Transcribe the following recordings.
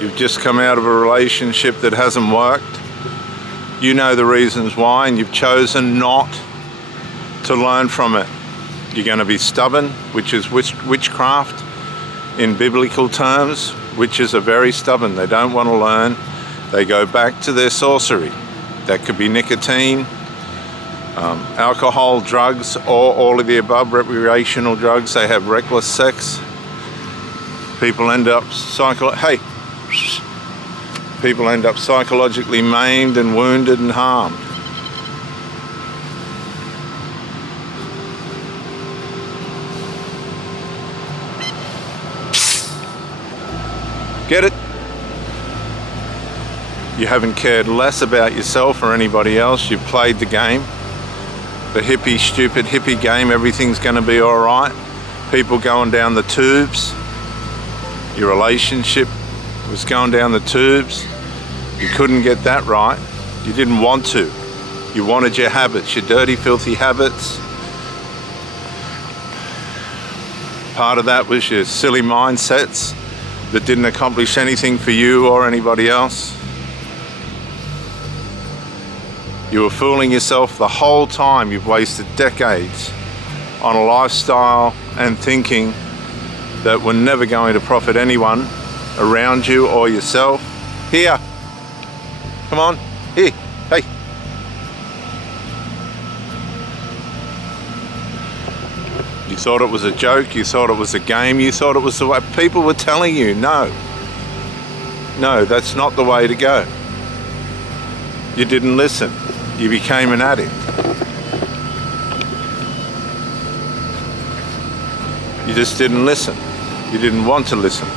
You've just come out of a relationship that hasn't worked. You know the reasons why, and you've chosen not to learn from it. You're going to be stubborn, which is witchcraft in biblical terms. Witches are very stubborn. They don't want to learn. They go back to their sorcery. That could be nicotine, alcohol, drugs, or all of the above, recreational drugs. They have reckless sex. People end up psychologically maimed and wounded and harmed. Get it? You haven't cared less about yourself or anybody else. You've played the game. The hippie, stupid hippie game. Everything's going to be all right. People going down the tubes. Your relationship was going down the tubes. You couldn't get that right. You didn't want to. You wanted your habits, your dirty, filthy habits. Part of that was your silly mindsets that didn't accomplish anything for you or anybody else. You were fooling yourself the whole time. You've wasted decades on a lifestyle and thinking that were never going to profit anyone around you or yourself. Here, come on, here, hey. You thought it was a joke, you thought it was a game, you thought it was the way people were telling you. No, that's not the way to go. You didn't listen. You became an addict. You just didn't listen. You didn't want to listen.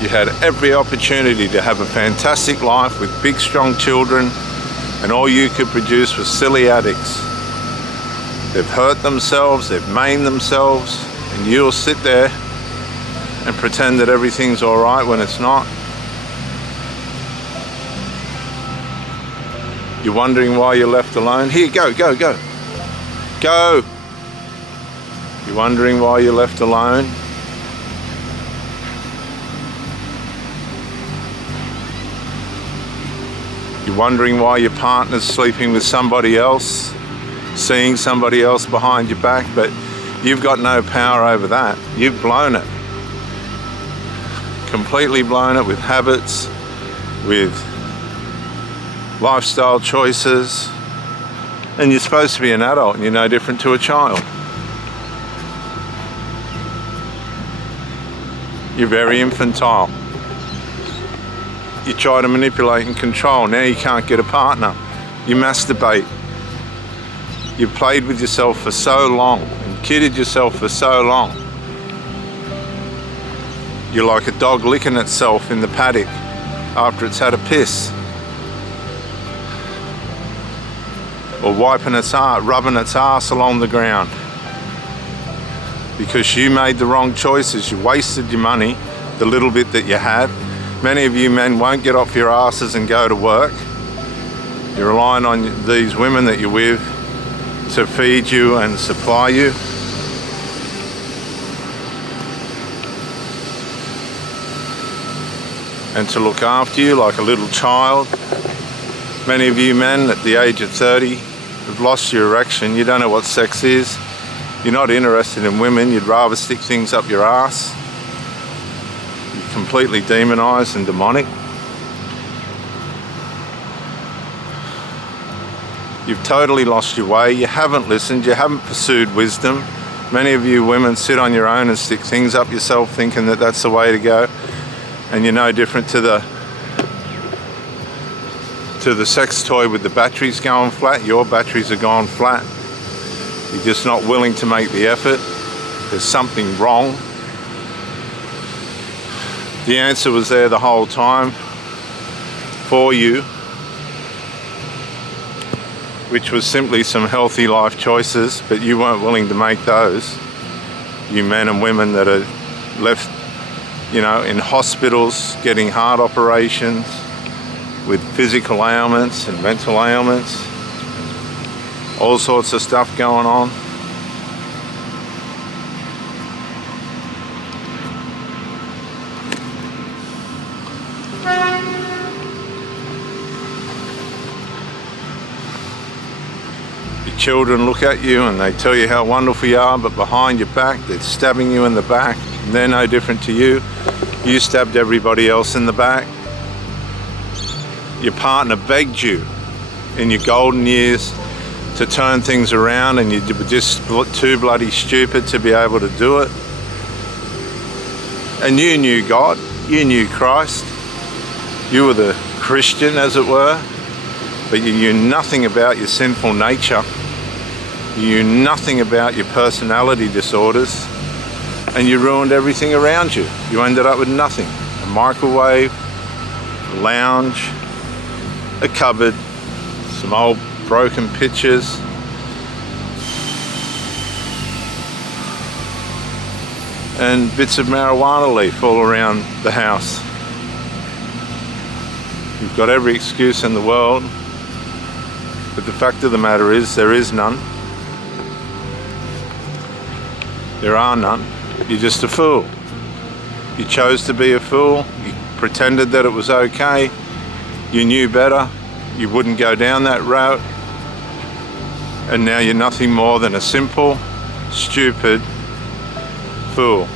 You had every opportunity to have a fantastic life with big, strong children, and all you could produce was silly addicts. They've hurt themselves, they've maimed themselves, and you'll sit there and pretend that everything's all right when it's not. You're wondering why you're left alone. Here, go. You're wondering why you're left alone. You're wondering why your partner's sleeping with somebody else, seeing somebody else behind your back, but you've got no power over that. You've blown it. Completely blown it with habits, with lifestyle choices, and you're supposed to be an adult and you're no different to a child. You're very infantile. You try to manipulate and control. Now you can't get a partner. You masturbate. You've played with yourself for so long and kidded yourself for so long. You're like a dog licking itself in the paddock after it's had a piss. Or wiping its ass, rubbing its ass along the ground. Because you made the wrong choices. You wasted your money, the little bit that you had. Many of you men won't get off your asses and go to work. You're relying on these women that you're with to feed you and supply you. And to look after you like a little child. Many of you men at the age of 30 have lost your erection. You don't know what sex is. You're not interested in women. You'd rather stick things up your ass. You're completely demonized and demonic. You've totally lost your way. You haven't listened. You haven't pursued wisdom. Many of you women sit on your own and stick things up yourself thinking that that's the way to go. And you're no different to the sex toy with the batteries going flat. Your batteries are going flat. You're just not willing to make the effort. There's something wrong. The answer was there the whole time for you, which was simply some healthy life choices, but you weren't willing to make those. You men and women that are left, in hospitals getting heart operations with physical ailments and mental ailments, all sorts of stuff going on. Your children look at you and they tell you how wonderful you are, but behind your back they're stabbing you in the back. And they're no different to you. You stabbed everybody else in the back. Your partner begged you in your golden years to turn things around, and you were just too bloody stupid to be able to do it. And you knew God, you knew Christ, you were the Christian as it were, but you knew nothing about your sinful nature. You knew nothing about your personality disorders, and you ruined everything around you. You ended up with nothing. A microwave, a lounge, a cupboard, some old broken pictures, and bits of marijuana leaf all around the house. You've got every excuse in the world, but the fact of the matter is there is none. There are none. You're just a fool. You chose to be a fool. You pretended that it was okay. You knew better. You wouldn't go down that route. And now you're nothing more than a simple, stupid fool.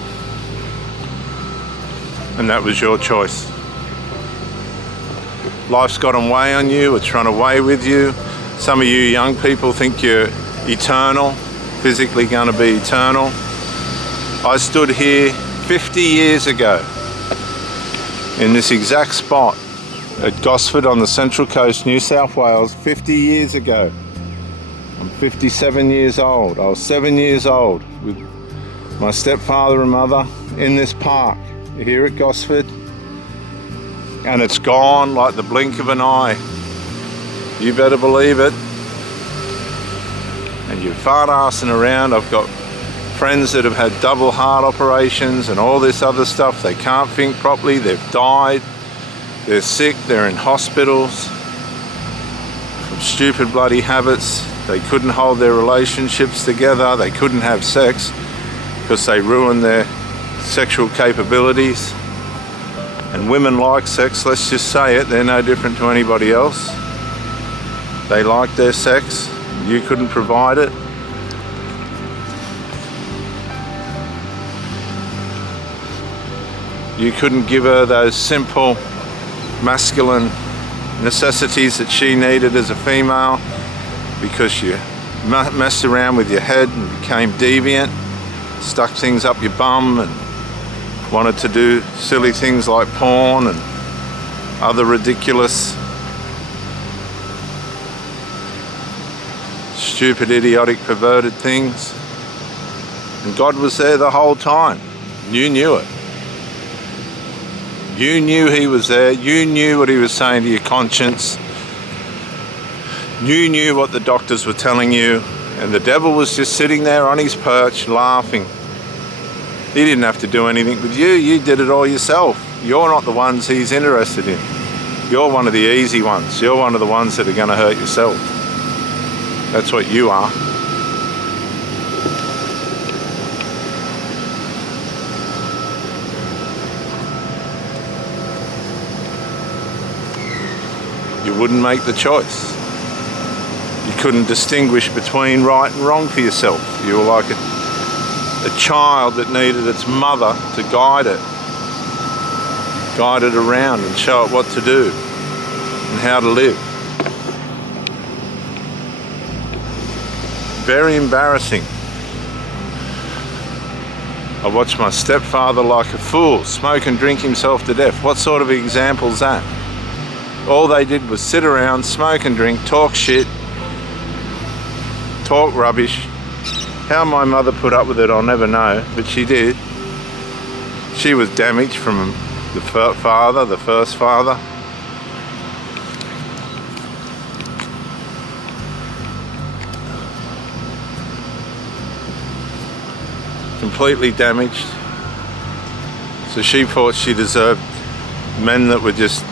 And that was your choice. Life's gotten way on you. It's run away with you. Some of you young people think you're eternal, physically going to be eternal. I stood here 50 years ago in this exact spot at Gosford on the Central Coast, New South Wales, 50 years ago. I'm 57 years old. I was 7 years old with my stepfather and mother in this park here at Gosford, and it's gone like the blink of an eye. You better believe it. And you're fart-arsing around. I've got friends that have had double heart operations and all this other stuff. They can't think properly. They've died. They're sick. They're in hospitals from stupid bloody habits. They couldn't hold their relationships together. They couldn't have sex because they ruined their sexual capabilities. And women like sex, let's just say it. They're no different to anybody else. They like their sex. You couldn't provide it. You couldn't give her those simple masculine necessities that she needed as a female because you messed around with your head and became deviant, stuck things up your bum and wanted to do silly things like porn and other ridiculous, stupid, idiotic, perverted things. And God was there the whole time. You knew it. You knew He was there. You knew what He was saying to your conscience. You knew what the doctors were telling you. And the devil was just sitting there on his perch laughing. He didn't have to do anything with you. You did it all yourself. You're not the ones He's interested in. You're one of the easy ones. You're one of the ones that are going to hurt yourself. That's what you are. You wouldn't make the choice. You couldn't distinguish between right and wrong for yourself. You were like a child that needed its mother to guide it around and show it what to do and how to live. Very embarrassing. I watched my stepfather like a fool smoke and drink himself to death. What sort of example's that? All they did was sit around, smoke and drink, talk shit, talk rubbish. How my mother put up with it, I'll never know, but she did. She was damaged from the first father. Completely damaged. So she thought she deserved men that were just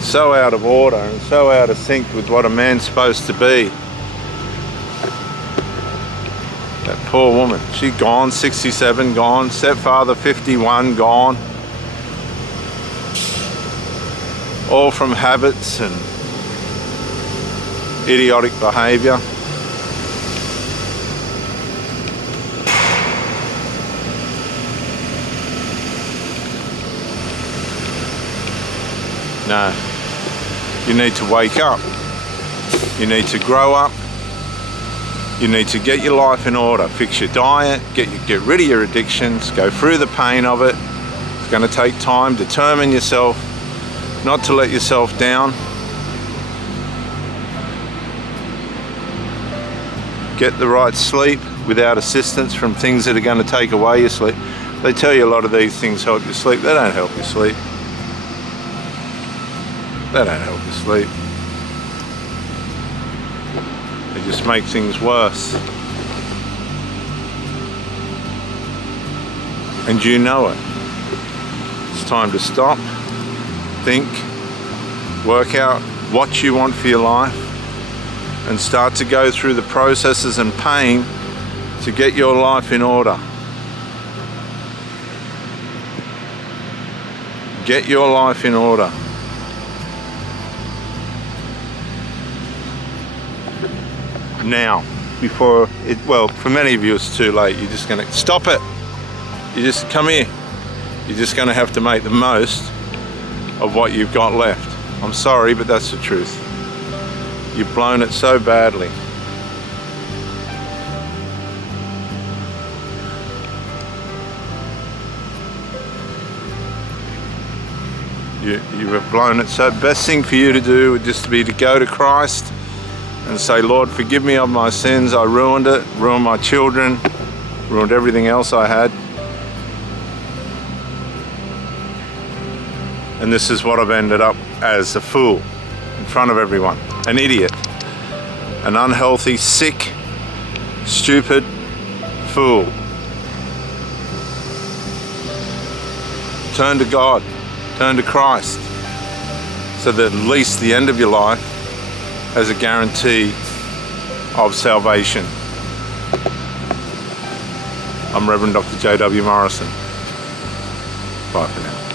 so out of order and so out of sync with what a man's supposed to be. That poor woman, she gone, 67, gone, stepfather 51, gone. all from habits and idiotic behaviour. No, you need to wake up. You need to grow up. You need to get your life in order. Fix your diet, get rid of your addictions, go through the pain of it. It's going to take time. Determine yourself not to let yourself down. Get the right sleep without assistance from things that are going to take away your sleep. They tell you a lot of these things help you sleep. They don't help you sleep. They don't help you sleep. They just make things worse. And you know it. It's time to stop, think, work out what you want for your life, and start to go through the processes and pain to get your life in order. Get your life in order. Now, before it, well, for many of you it's too late. You're just going to stop it. You just come here. You're just going to have to make the most of what you've got left. I'm sorry, but that's the truth. You've blown it so badly. You have blown it. So best thing for you to do would just be to go to Christ and say, Lord, forgive me of my sins. I ruined it, ruined my children, ruined everything else I had. And this is what I've ended up as, a fool in front of everyone, an idiot, an unhealthy, sick, stupid fool. Turn to God, turn to Christ, so that at least the end of your life has a guarantee of salvation. I'm Reverend Dr. J.W. Morrison. Bye for now.